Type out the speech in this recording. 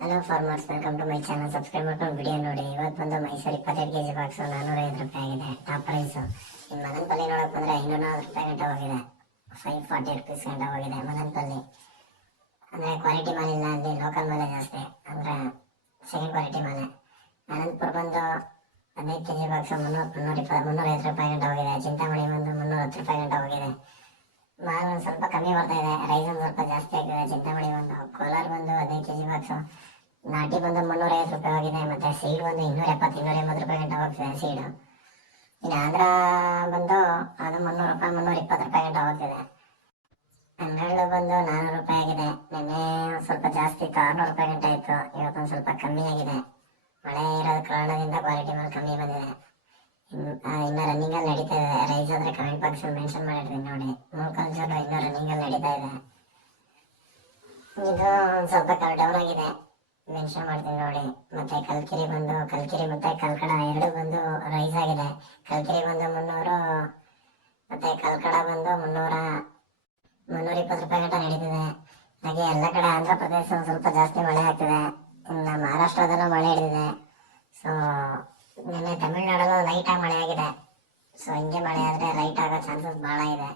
Hello farmers, welcome to my channel. Subscribe ಮಾಡ್ಕೊಂಡು video ನೋಡಿ. ಇವತ್ತು ಬಂದು ಮೈಸೂರು 25 ಕೆಜಿ ಬಾಕ್ಸು 405 ರೂಪಾಯಿ ಆಗಿದೆ ಟಾಪ್ ಪ್ರೈಸು. ಇನ್ನು ಮದನಪಲ್ಲಿ ನೋಡೋಕೆ ಬಂದರೆ 540 ರೂಪಾಯಿ ಗಂಟೆ ಹೋಗಿದೆ. 540 ರುಪೀಸ್ ಗಂಟೆ ಹೋಗಿದೆ ಮದನಪಲ್ಲಿ. ಅಂದರೆ ಕ್ವಾಲಿಟಿ ಮಾಲ್ ಇಲ್ಲ, ಅಲ್ಲಿ ಲೋಕಲ್ ಮಾಲೇ ಜಾಸ್ತಿ, ಅಂದರೆ ಸೆಕೆಂಡ್ ಕ್ವಾಲಿಟಿ ಮಾಲೆ. ಅನಂತಪುರ ಬಂದು 15 ಕೆಜಿ ಬಾಕ್ಸು 350 ರೂಪಾಯಿ ಗಂಟೆ ಹೋಗಿದೆ. ಚಿಂತಾಮಣಿ ಬಂದು 310 ರೂಪಾಯಿ ಗಂಟೆ ಹೋಗಿದೆ. ಮಾಲ್ ಒಂದು ಸ್ವಲ್ಪ ಕಮ್ಮಿ ಬರ್ತಾ ಇದೆ, ರೈಸ್ ಒಂದು ಸ್ವಲ್ಪ ಜಾಸ್ತಿ ಆಗಿದೆ. ಚಿಂತಾಮಣಿ ಬಂದು ಕೋಲಾರ ಬಂದು 15 ಕೆಜಿ ಬಾಕ್ಸು ನಾಟಿ ಬಂದು 350 ರೂಪಾಯಿ ಹೋಗಿದೆ. ಮತ್ತು ಸೀಡ್ ಬಂದು 270-280 ರೂಪಾಯಿ ಗಂಟೆ ಹೋಗ್ತಿದೆ ಸೀಡು. ಇನ್ನು ಆಂಧ್ರ ಬಂದು ಅದು 300 ರೂಪಾಯಿ 320 ರೂಪಾಯಿ ಗಂಟೆ ಹೋಗ್ತಿದೆ. ಹನ್ನೆರಡು ಬಂದು 400 ರೂಪಾಯಿ ಆಗಿದೆ. ನಿನ್ನೆ ಸ್ವಲ್ಪ ಜಾಸ್ತಿ ಇತ್ತು, 600 ರೂಪಾಯಿ ಗಂಟೆ ಇತ್ತು. ಇವತ್ತೊಂದು ಸ್ವಲ್ಪ ಕಮ್ಮಿ ಆಗಿದೆ. ಮಳೆ ಇರೋದ ಕಾರಣದಿಂದ ಕ್ವಾಲಿಟಿ ಮೇಲೆ ಕಮ್ಮಿ ಬಂದಿದೆ. ಇನ್ನು ರನ್ನಿಂಗಲ್ಲಿ ನಡೀತಾ ಇದೆ. ರೈಸ್ ಆದರೆ ಕಮೆಂಟ್ ಬಾಕ್ಸಲ್ಲಿ ಮೆನ್ಷನ್ ಮಾಡಿರ್ತೀನಿ ನೋಡಿ. ಮೂಳ್ಕಲ್ಚರು ಇನ್ನೂ ರನ್ನಿಂಗಲ್ಲಿ ನಡೀತಾ ಇದೆ. ಇದು ಒಂದು ಸ್ವಲ್ಪ ಡೌನ್ ಆಗಿದೆ, ಮೆನ್ಷನ್ ಮಾಡ್ತೀನಿ ನೋಡಿ. ಮತ್ತು ಕಲ್ಕಿರಿ ಮತ್ತು ಕಲ್ಕಡ ಎರಡು ಬಂದು ರೈಸ್ ಆಗಿದೆ. ಕಲ್ಕಿರಿ ಬಂದು 300, ಮತ್ತು ಕಲ್ಕಡ ಬಂದು 320 ರೂಪಾಯಿ ಗಂಟೆ ನಡೀತಿದೆ. ಹಾಗೆ ಎಲ್ಲ ಕಡೆ ಆಂಧ್ರ ಪ್ರದೇಶ ಸ್ವಲ್ಪ ಜಾಸ್ತಿ ಮಳೆ ಆಗ್ತಿದೆ. ಇನ್ನು ಮಹಾರಾಷ್ಟ್ರದಲ್ಲೂ ಮಳೆ ಹಿಡಿದಿದೆ. ಸೊ ನಿನ್ನೆ ತಮಿಳ್ನಾಡಲ್ಲೂ ಲೈಟಾಗಿ ಮಳೆ ಆಗಿದೆ. ಸೊ ಹಿಂಗೆ ಮಳೆ ಆದರೆ ಲೈಟ್ ಆಗೋ ಚಾನ್ಸಸ್ ಭಾಳ ಇದೆ.